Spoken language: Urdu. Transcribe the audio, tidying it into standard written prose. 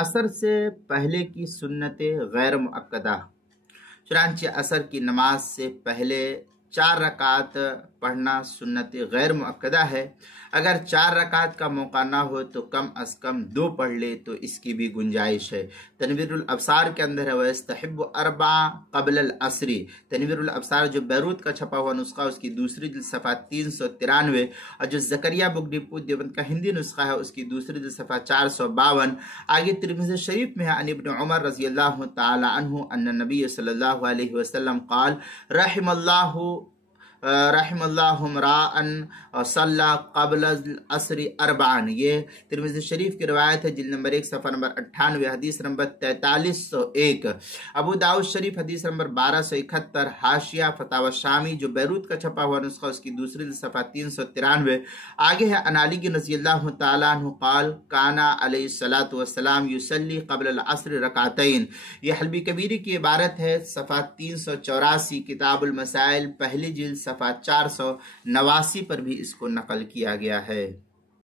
عصر سے پہلے کی سنت غیر مؤکدہ، چنانچہ عصر کی نماز سے پہلے 4 رکعت پڑھنا سنت غیر مؤکدہ ہے۔ اگر 4 رکعت کا موقع نہ ہو تو کم از کم 2 پڑھ لے تو اس کی بھی گنجائش ہے۔ تنویر الابصار کے اندر ہے وَيَسْتَحِبُّ 4 قبل العصر۔ تنویر الابصار جو بیروت کا چھپا ہوا نسخہ اس کی دوسری جلد صفحہ 393، اور جو زکریہ بک ڈپو دیوبند کا ہندی نسخہ ہے اس کی دوسری جلد صفحہ 452۔ آگے ترمذی شریف میں ہے عن ابن عمر رضی اللہ تعالی عنہ ان نبی صلی اللہ علیہ وسلم قال رحم اللہ امراءً صلی قبل العصر 4۔ یہ ترمذی شریف کی روایت ہے، جلد نمبر 1 صفحہ نمبر 98، حدیث نمبر 4301۔ ابو داؤد شریف حدیث نمبر 1271، حاشیہ فتاوی شامی جو بیروت کا چھپا ہوا نسخہ اس کی دوسری جلد صفحہ 393۔ آگے ہے عن علی رضی اللہ تعالی عنہ قال کانا علیہ الصلوۃ والسلام یصلی قبل العصر رکعتین۔ یہ حلبی کبیری کی عبارت ہے، صفحہ 384، کتاب المسائل پہلی جلد صفحہ 489 پر بھی اس کو نقل کیا گیا ہے۔